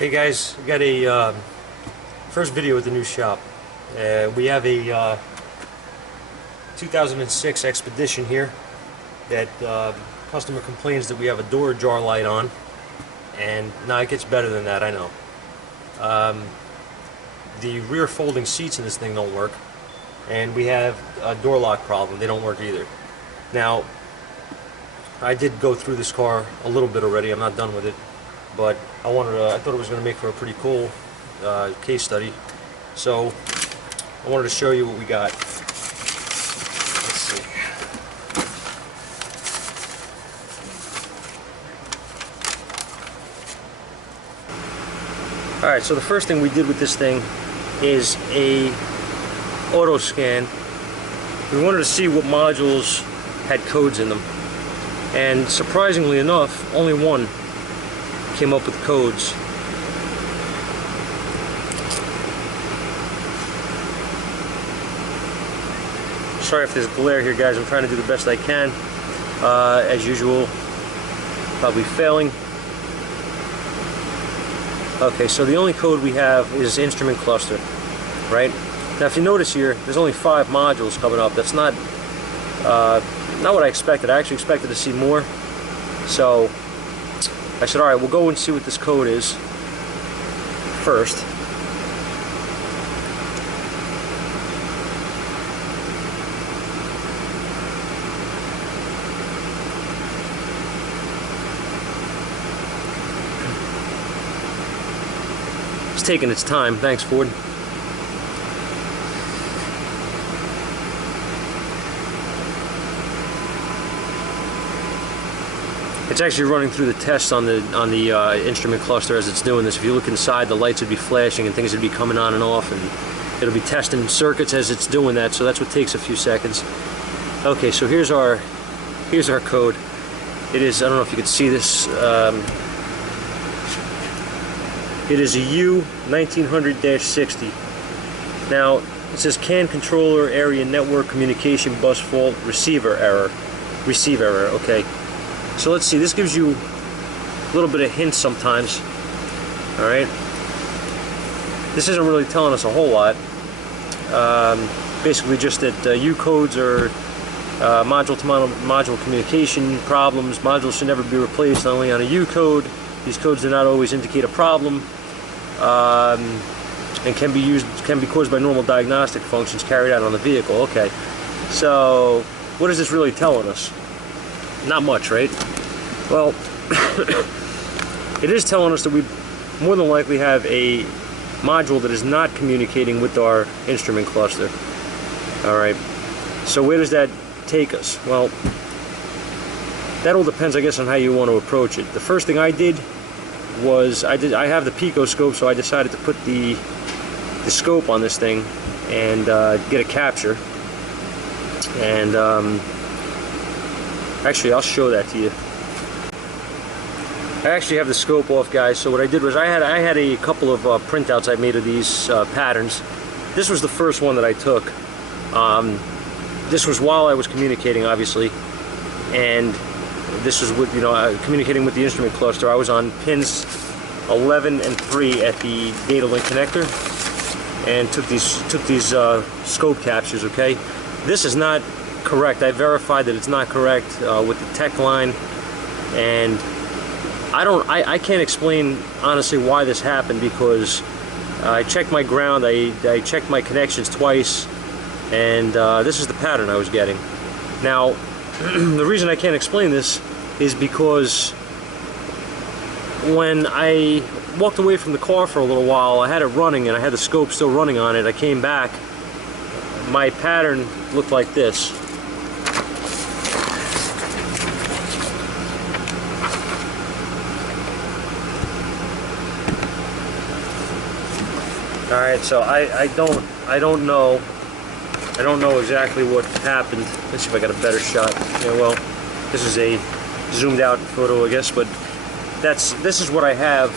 Hey guys, we got a first video with the new shop. We have a 2006 Expedition here that customer complains that we have a door jar light on, and now it gets better than that, I know. The rear folding seats in this thing don't work, and we have a door lock problem. They don't work either. Now, I did go through this car a little bit already. I'm not done with it, but I thought it was going to make for a pretty cool case study. So I wanted to show you what we got. Let's see. Alright, so the first thing we did with this thing is a auto scan. We wanted to see what modules had codes in them, and surprisingly enough, only one came up with codes. Sorry if there's glare here, guys. I'm trying to do the best I can. As usual, probably failing. Okay, so the only code we have is instrument cluster, right? Now, if you notice here, there's only 5 modules coming up. That's not what I expected. I actually expected to see more. So I said, all right, we'll go and see what this code is first. It's taking its time. Thanks, Ford. It's actually running through the tests on the instrument cluster as it's doing this. If you look inside, the lights would be flashing and things would be coming on and off, and it'll be testing circuits as it's doing that. So that's what takes a few seconds. Okay, so here's our code. It is, I don't know if you can see this. It is a U1900-60. Now it says CAN controller area network communication bus fault receiver error. Receive error. Okay. So let's see, this gives you a little bit of hints sometimes. Alright. This isn't really telling us a whole lot. Basically just that U codes are module to module communication problems. Modules should never be replaced only on a U code. These codes do not always indicate a problem, and can be caused by normal diagnostic functions carried out on the vehicle. Okay. So what is this really telling us? Not much, right? Well, it is telling us that we more than likely have a module that is not communicating with our instrument cluster. Alright, so where does that take us? Well, that all depends, I guess, on how you want to approach it. The first thing I did was, I have the Pico scope, so I decided to put the scope on this thing and get a capture. And actually, I'll show that to you. I actually have the scope off, guys. So what I did was I had a couple of printouts I made of these patterns. This was the first one that I took. This was while I was communicating, obviously, and this was with communicating with the instrument cluster. I was on pins 11 and 3 at the data link connector, and took these scope captures. Okay, this is not correct. I verified that it's not correct with the tech line, and I can't explain honestly why this happened, because I checked my ground, I checked my connections twice, and this is the pattern I was getting. Now the reason I can't explain this is because when I walked away from the car for a little while, I had it running and I had the scope still running on it. I came back, my pattern looked like this. Alright, so I don't know exactly what happened. Let's see if I got a better shot. Yeah, well, this is a zoomed out photo, I guess, but this is what I have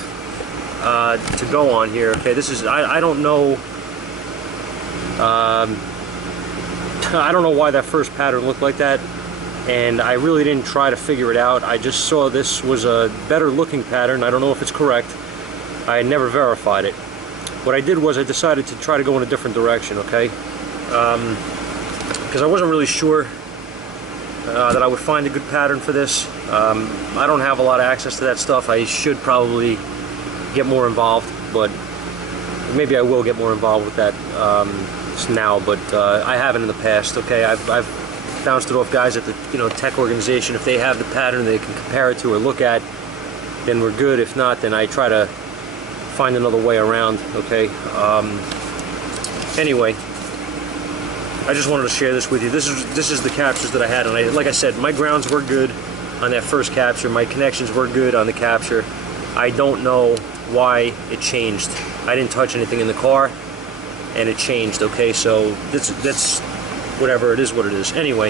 to go on here. Okay, this is I don't know why that first pattern looked like that, and I really didn't try to figure it out. I just saw this was a better looking pattern. I don't know if it's correct, I had never verified it. What I did was I decided to try to go in a different direction, okay? Because I wasn't really sure that I would find a good pattern for this. I don't have a lot of access to that stuff. I should probably get more involved, but maybe I will get more involved with that now, but I haven't in the past, okay? I've bounced it off guys at the tech organization. If they have the pattern they can compare it to or look at, then we're good. If not, then I try to find another way around, okay? Anyway, I just wanted to share this with you. This is the captures that I had, and like I said, my grounds were good on that first capture. My connections were good on the capture. I don't know why it changed. I didn't touch anything in the car, and it changed, okay? So that's whatever, it is what it is. Anyway,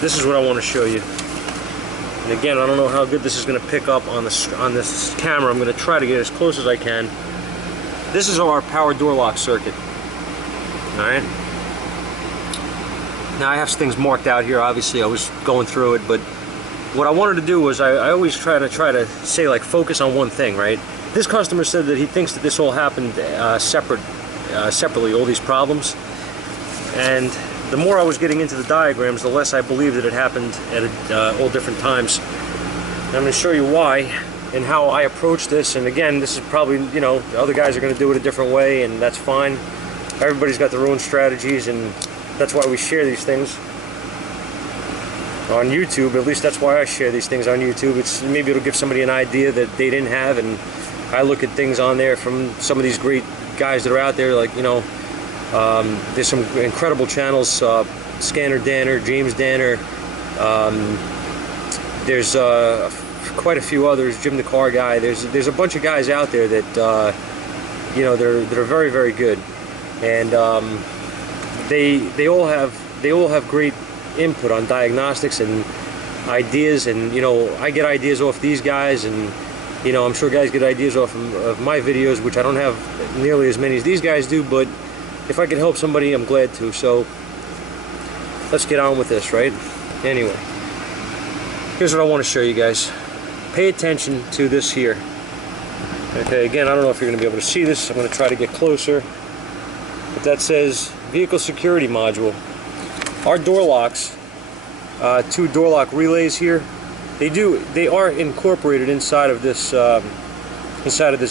this is what I want to show you. And again, I don't know how good this is going to pick up on this camera. I'm going to try to get as close as I can. This is our power door lock circuit. Alright. Now I have things marked out here. Obviously I was going through it, but what I wanted to do was I always try to say, like, focus on one thing, right? This customer said that he thinks that this all happened separately, all these problems. And the more I was getting into the diagrams, the less I believed that it happened at all different times. And I'm going to show you why and how I approach this. And again, this is probably, other guys are going to do it a different way, and that's fine. Everybody's got their own strategies, and that's why we share these things on YouTube. At least that's why I share these things on YouTube. Maybe it'll give somebody an idea that they didn't have, and I look at things on there from some of these great guys that are out there, like, there's some incredible channels, Scanner Danner, James Danner, there's quite a few others, Jim the Car Guy. There's a bunch of guys out there that that are very, very good, and they all have great input on diagnostics and ideas. And I get ideas off these guys, and I'm sure guys get ideas off of my videos, which I don't have nearly as many as these guys do, but if I can help somebody, I'm glad to. So let's get on with this, right? Anyway, here's what I want to show you guys. Pay attention to this here. Okay, again, I don't know if you're going to be able to see this. I'm going to try to get closer. But that says vehicle security module. Our door locks, 2 door lock relays here, they are incorporated inside of this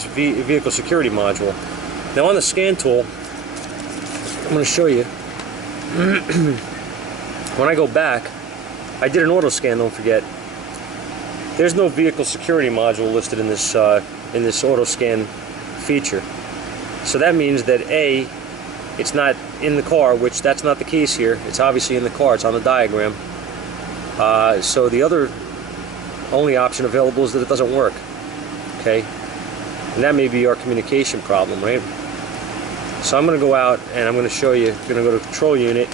vehicle security module. Now on the scan tool, I'm going to show you. When I go back, I did an auto scan, don't forget. There's no vehicle security module listed in this auto scan feature. So that means that A, it's not in the car, which that's not the case here. It's obviously in the car, it's on the diagram. So the only option available is that it doesn't work. Okay? And that may be our communication problem, right? So I'm going to go out and I'm going to show you. I'm going to go to control unit.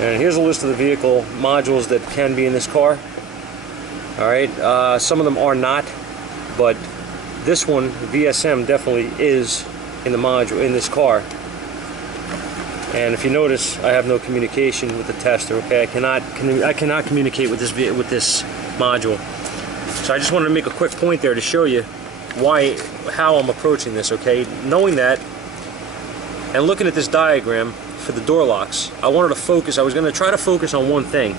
And here's a list of the vehicle modules that can be in this car. Alright, some of them are not, but this one, VSM, definitely is in the module, in this car. And if you notice, I have no communication with the tester, okay? I cannot communicate with this module. So I just wanted to make a quick point there to show you how I'm approaching this, okay? Knowing that, and looking at this diagram for the door locks, I wanted to focus. I was going to try to focus on one thing.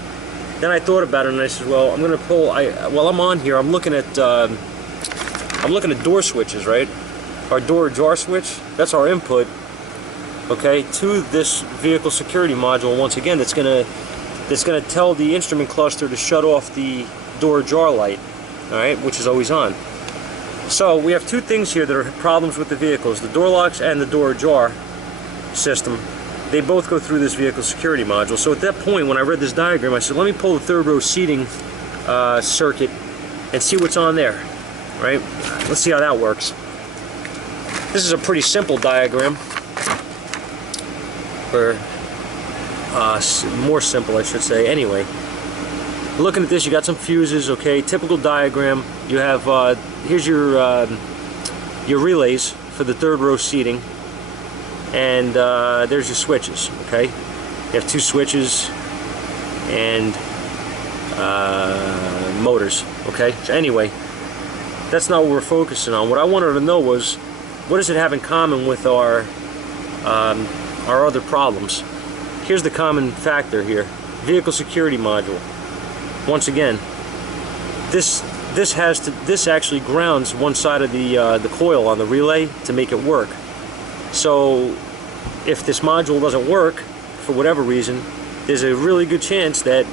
Then I thought about it, and I said, well, I'm going to pull. While I'm on here, I'm looking at door switches, right? Our door jar switch. That's our input, okay, to this vehicle security module. Once again, that's going to tell the instrument cluster to shut off the door jar light, all right, which is always on. So we have 2 things here that are problems with the vehicles: the door locks and the door jar system. They both go through this vehicle security module. So at that point, when I read this diagram, I said, let me pull the 3rd row seating circuit and see what's on there, right? Let's see how that works. This is a pretty simple diagram, or more simple, I should say. Anyway, looking at this, you got some fuses, okay? Typical diagram. You have here's your relays for the 3rd row seating. And there's your switches, okay? You have 2 switches and motors, okay? So anyway, That's not what we're focusing on. What I wanted to know was, what does it have in common with our other problems? Here's the common factor here: vehicle security module. Once again, this actually grounds one side of the coil on the relay to make it work. So if this module doesn't work for whatever reason, there's a really good chance that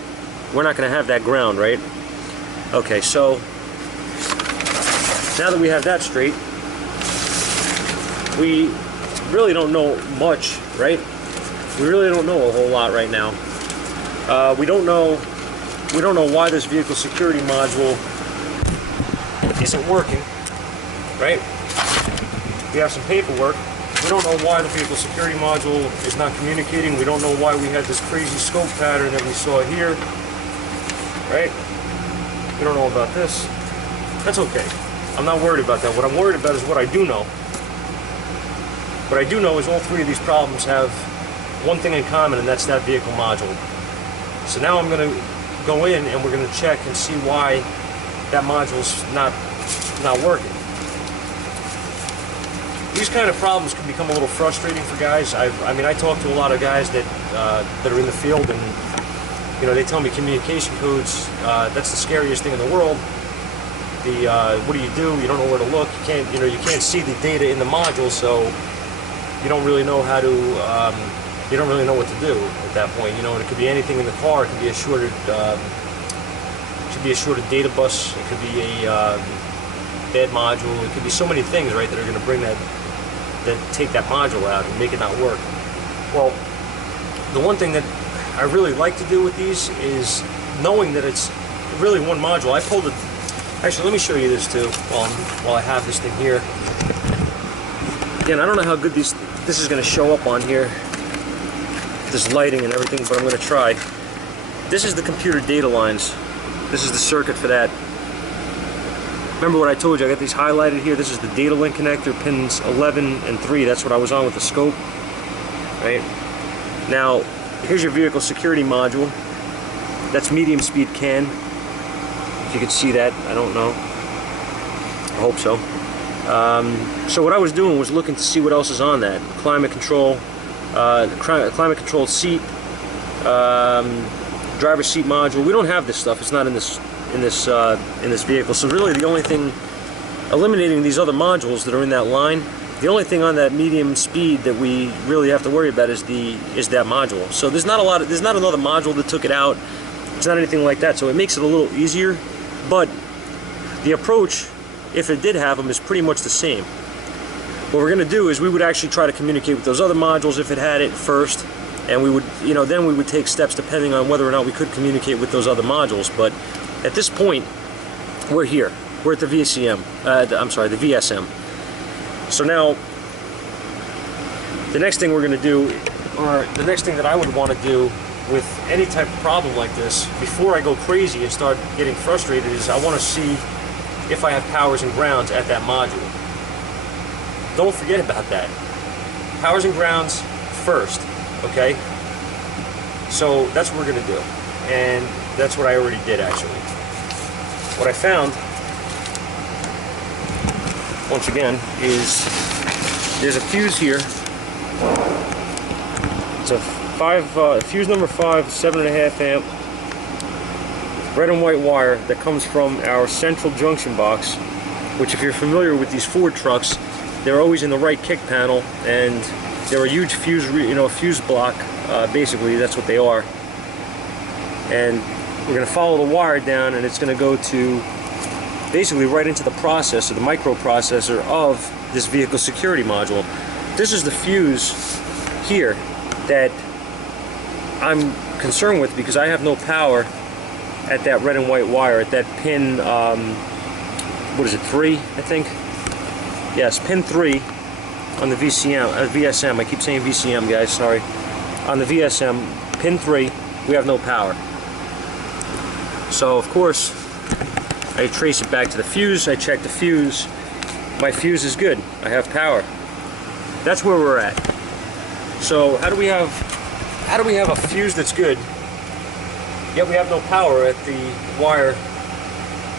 we're not going to have that ground, right? Okay, so now that we have that straight, we really don't know much, right? We really don't know a whole lot right now. We don't know why this vehicle security module isn't working, right? We have some paperwork. We don't know why the vehicle security module is not communicating. We don't know why we had this crazy scope pattern that we saw here, right? We don't know about this. That's okay. I'm not worried about that. What I'm worried about is what I do know. What I do know is all three of these problems have one thing in common, and that's that vehicle module. So now I'm going to go in and we're going to check and see why that module's not working. These kind of problems can become a little frustrating for guys. I mean, I talk to a lot of guys that are in the field, and you know, they tell me communication codes. That's the scariest thing in the world. What do? You don't know where to look. You can't see the data in the module, so you don't really know how to. You don't really know what to do at that point. You know, and it could be anything in the car. It could be a shorted. It could be a shorted data bus. It could be a bad module. It could be so many things, right, that are going to bring that take that module out and make it not work. Well, the one thing that I really like to do with these is knowing that it's really one module. I pulled it. Actually, let me show you this too while I have this thing here. Again, I don't know how good this is going to show up on here, this lighting and everything, but I'm going to try. This is the computer data lines. This is the circuit for that. Remember what I told you, I got these highlighted here. This is the data link connector, pins 11 and 3. That's what I was on with the scope. Right? Now, here's your vehicle security module. That's medium speed CAN. If you can see that, I don't know. I hope so. So what I was doing was looking to see what else is on that. Climate control, climate controlled seat, driver's seat module. We don't have this stuff. It's not in this vehicle. So really the only thing, eliminating these other modules that are in that line, the only thing on that medium speed that we really have to worry about is that module. So there's not another module that took it out. It's not anything like that. So it makes it a little easier, but the approach, if it did have them, is pretty much the same. What we're going to do is we would actually try to communicate with those other modules if it had it first, and we would, then we would take steps depending on whether or not we could communicate with those other modules. But at this point, we're here. We're at the VCM. The VSM. So now, the next thing we're going to do, or the next thing that I would want to do with any type of problem like this, before I go crazy and start getting frustrated, is I want to see if I have powers and grounds at that module. Don't forget about that. Powers and grounds first, okay? So that's what we're going to do. And that's what I already did, actually. What I found, once again, is there's a fuse here. It's a fuse number 5, 7.5 amp, red and white wire that comes from our central junction box, which, if you're familiar with these Ford trucks, they're always in the right kick panel, and they're a huge fuse, fuse block. Basically, that's what they are. And we're going to follow the wire down, and it's going to go to basically right into the processor, the microprocessor of this vehicle security module. This is the fuse here that I'm concerned with, because I have no power at that red and white wire, at that pin, what is it, 3, I think? Yes, pin 3 on the VSM. I keep saying VCM, guys, sorry. On the VSM, pin 3, we have no power. So, of course, I trace it back to the fuse. I check the fuse. My fuse is good. I have power. That's where we're at. So, how do we have a fuse that's good, yet we have no power at the wire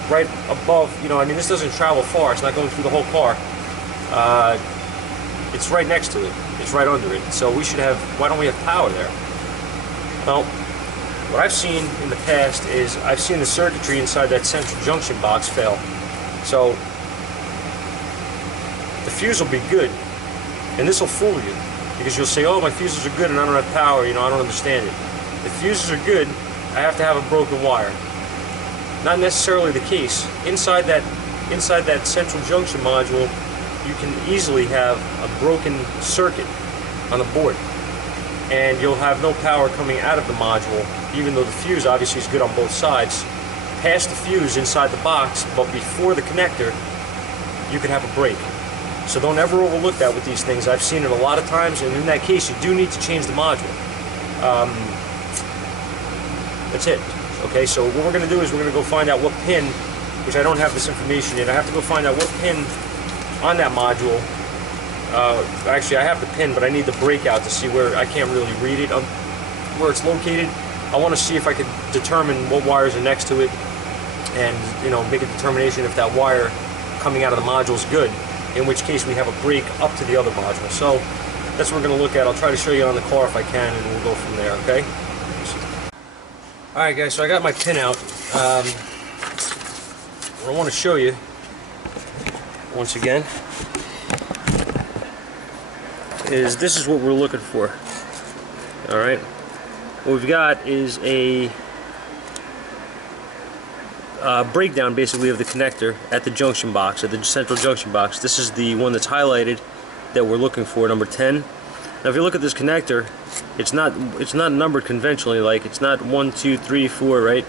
right above, you know, I mean, this doesn't travel far. It's not going through the whole car. It's right next to it. It's right under it. So we should have, why don't we have power there? Well, what I've seen in the past is I've seen the circuitry inside that central junction box fail. So the fuse will be good, and this will fool you, because you'll say, oh, my fuses are good and I don't have power, you know, I don't understand it. The fuses are good, I have to have a broken wire. Not necessarily the case. Inside that central junction module, you can easily have a broken circuit on the board, and you'll have no power coming out of the module, even though the fuse obviously is good on both sides. Past the fuse inside the box, but before the connector, you could have a break. So don't ever overlook that with these things. I've seen it a lot of times, and in that case, you do need to change the module. That's it. Okay, so what we're going to do is we're going to go find out what pin, which I don't have this information yet. I have to go find out what pin on that module. Actually, I have the pin, but I need the breakout to see where. I can't really read it on where it's located. I want to see if I could determine what wires are next to it, and, you know, make a determination if that wire coming out of the module is good, in which case we have a break up to the other module. So that's what we're going to look at. I'll try to show you on the car if I can, and we'll go from there, okay? Alright guys, so I got my pin out. What I want to show you, once again, is this is what we're looking for. Alright? What we've got is a breakdown, basically, of the connector at the junction box, at the central junction box. This is the one that's highlighted that we're looking for, number 10. Now if you look at this connector, it's not numbered conventionally, like it's not 1, 2, 3, 4, right?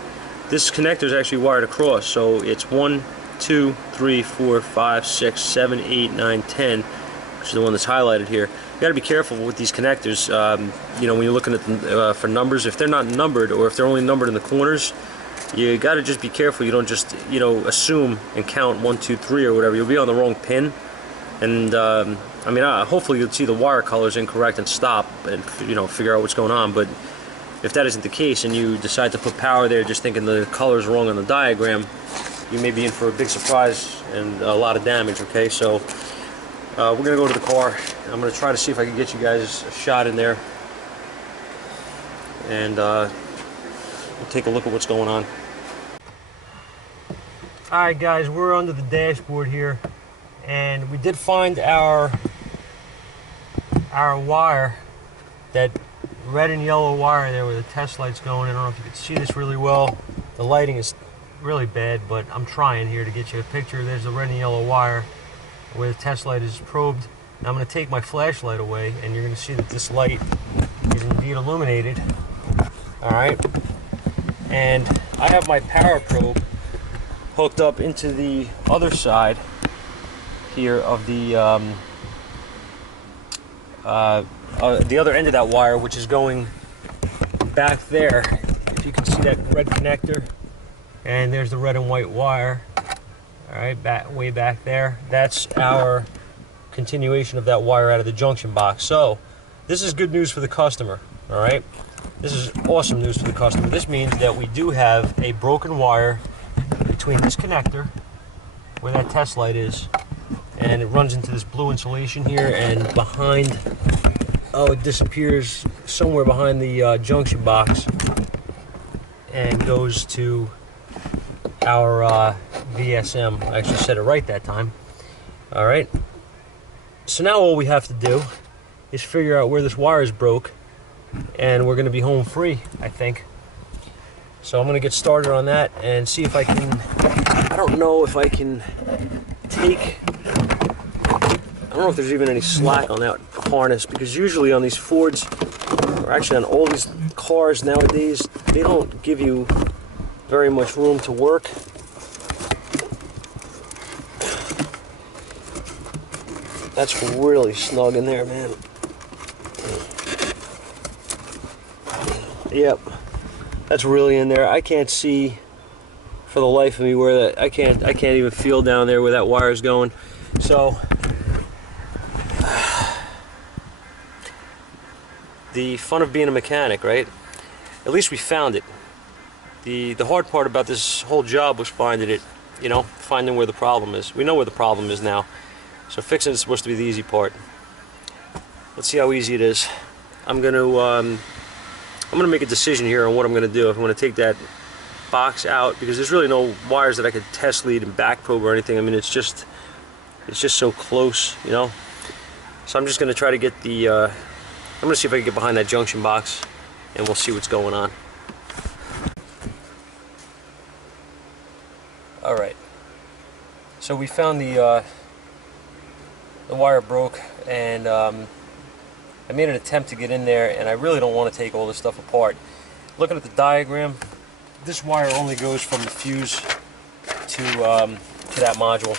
This connector is actually wired across, so it's 1, 2, 3, 4, 5, 6, 7, 8, 9, 10, which is the one that's highlighted here. You got to be careful with these connectors. You know, when you're looking at them for numbers, if they're not numbered, or if they're only numbered in the corners, you got to just be careful. You don't just, you know, assume and count 1, 2, 3 or whatever. You'll be on the wrong pin, and I mean, hopefully you'll see the wire colors incorrect and stop and, you know, figure out what's going on. But if that isn't the case and you decide to put power there just thinking the color's wrong on the diagram, you may be in for a big surprise and a lot of damage, okay? So we're going to go to the car. I'm going to try to see if I can get you guys a shot in there, and we'll take a look at what's going on. Alright guys, we're under the dashboard here, and we did find our wire, that red and yellow wire there where the test light's going. I don't know if you can see this really well. The lighting is really bad, but I'm trying here to get you a picture. There's the red and yellow wire where the test light is probed. Now I'm going to take my flashlight away, and you're going to see that this light is indeed illuminated. Alright, and I have my power probe hooked up into the other side here of the other end of that wire, which is going back there. If you can see that red connector, and there's the red and white wire. All right, way back there. That's our continuation of that wire out of the junction box. So this is good news for the customer. All right, this is awesome news for the customer. This means that we do have a broken wire between this connector, where that test light is, and it runs into this blue insulation here, and behind, oh, it disappears somewhere behind the junction box and goes to our VSM. I actually said it right that time. All right, so now all we have to do is figure out where this wire is broke, and we're going to be home free, I think. So I'm going to get started on that and see if I can, I don't know if I can take, I don't know if there's even any slack on that harness, because usually on these Fords, or actually on all these cars nowadays, they don't give you very much room to work. That's really snug in there, man. Yep, that's really in there. I can't see for the life of me where that, I can't even feel down there where that wire is going. So the fun of being a mechanic, right? At least we found it. The hard part about this whole job was finding it. you know, finding where the problem is. We know where the problem is now, so fixing it's supposed to be the easy part. Let's see how easy it is. I'm gonna make a decision here on what I'm gonna do. If I'm gonna take that box out, because there's really no wires that I could test lead and back probe or anything. I mean, it's just so close, you know. So I'm just gonna try to get the I'm gonna see if I can get behind that junction box, and we'll see what's going on. All right. So we found the wire broke, and I made an attempt to get in there, and I really don't want to take all this stuff apart. Looking at the diagram, this wire only goes from the fuse to that module.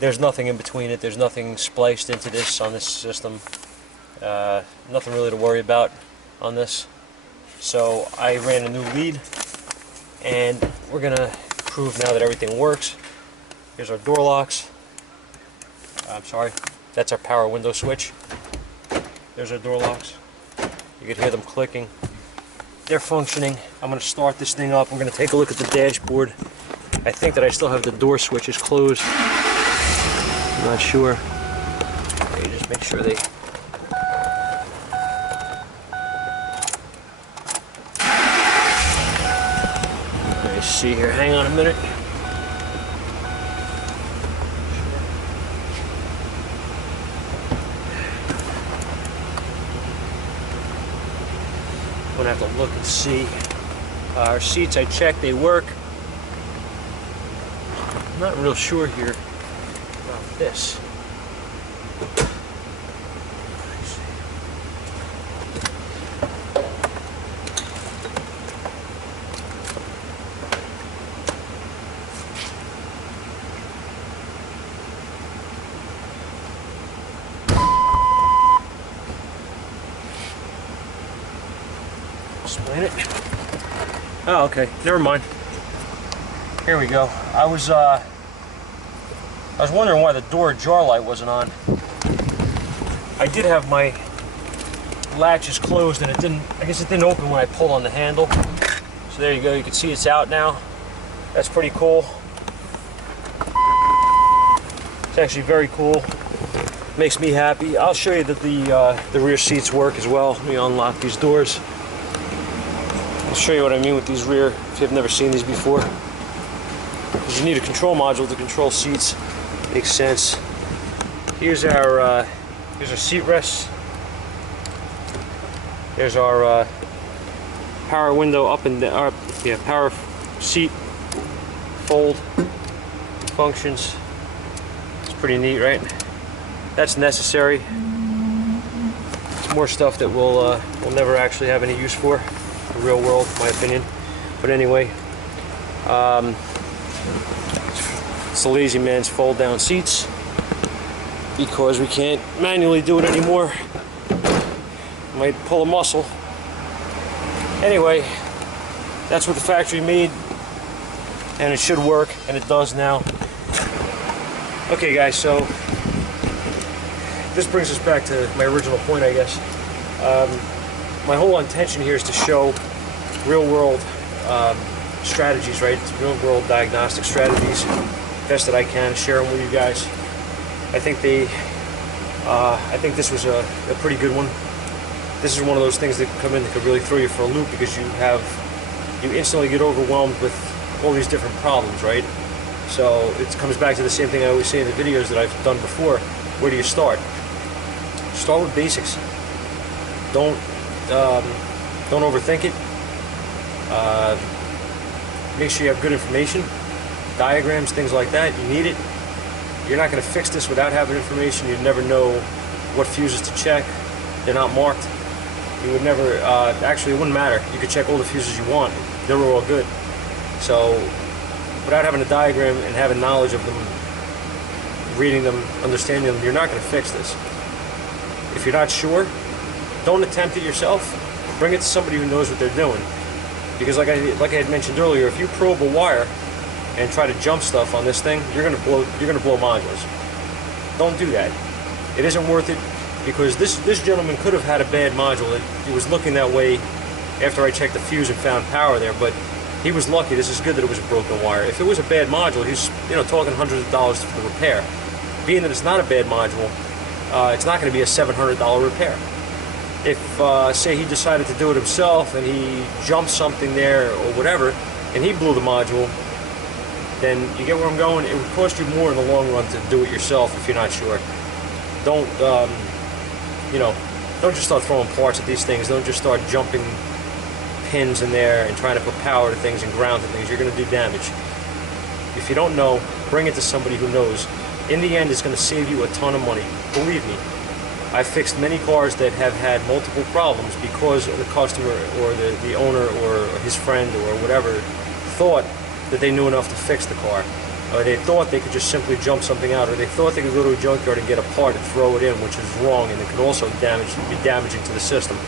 There's nothing in between it. There's nothing spliced into this on this system. Nothing really to worry about on this. So I ran a new lead, and we're gonna prove now that everything works. Here's our door locks. I'm sorry, that's our power window switch. There's our door locks. You can hear them clicking. They're functioning. I'm going to start this thing up. We're going to take a look at the dashboard. I think that I still have the door switches closed. I'm not sure. Okay, just make sure they... Let me see here. Hang on a minute. I'm gonna have to look and see. Our seats, I checked, they work. I'm not real sure here about this. Explain it. Oh, okay. Never mind. Here we go. I was wondering why the door jar light wasn't on. I did have my latches closed, and it didn't. I guess it didn't open when I pulled on the handle. So there you go. You can see it's out now. That's pretty cool. It's actually very cool. Makes me happy. I'll show you that the rear seats work as well. Let me unlock these doors. I'll show you what I mean with these rear, if you've never seen these before. Because you need a control module to control seats. Makes sense. Here's our seat rests. There's our power window up and down. Yeah, power seat fold functions. It's pretty neat, right? That's necessary. It's more stuff that we'll never actually have any use for. The real world, in my opinion. But anyway, it's the lazy man's fold down seats, because we can't manually do it anymore. Might pull a muscle. Anyway, that's what the factory made, and it should work, and it does now. Okay guys, so this brings us back to my original point, I guess. My whole intention here is to show real-world strategies, right? It's real-world diagnostic strategies, best that I can, share them with you guys. I think this was a pretty good one. This is one of those things that come in that could really throw you for a loop, because you instantly get overwhelmed with all these different problems, right? So it comes back to the same thing I always say in the videos that I've done before. Where do you start? Start with basics. Don't overthink it. Make sure you have good information, diagrams, things like that. You need it. You're not going to fix this without having information. You'd never know what fuses to check. They're not marked. You would never, actually it wouldn't matter. You could check all the fuses you want. They were all good. So without having a diagram and having knowledge of them, reading them, understanding them, you're not going to fix this. If you're not sure, don't attempt it yourself. Bring it to somebody who knows what they're doing. Because like I had mentioned earlier, if you probe a wire and try to jump stuff on this thing, you're gonna blow modules. Don't do that. It isn't worth it, because this gentleman could have had a bad module. It was looking that way after I checked the fuse and found power there, but He was lucky. This is good that it was a broken wire. If it was a bad module, he's talking hundreds of dollars for the repair. Being that it's not a bad module, it's not going to be a $700 repair. If say he decided to do it himself and he jumped something there or whatever, and he blew the module, then you get where I'm going. It would cost you more in the long run to do it yourself if you're not sure. Don't don't just start throwing parts at these things. Don't just start jumping pins in there and trying to put power to things and ground to things. You're going to do damage. If you don't know, bring it to somebody who knows. In the end, it's going to save you a ton of money. Believe me, I've fixed many cars that have had multiple problems because the customer or the owner or his friend or whatever thought that they knew enough to fix the car. Or they thought they could just simply jump something out, or they thought they could go to a junkyard and get a part and throw it in, which is wrong, and it could also be damaging to the system.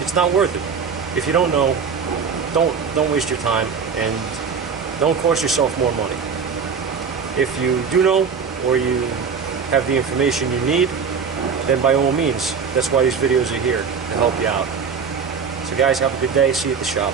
It's not worth it. If you don't know, don't waste your time, and don't cost yourself more money. If you do know, or you have the information you need, then by all means, that's why these videos are here, to help you out. So guys, have a good day. See you at the shop.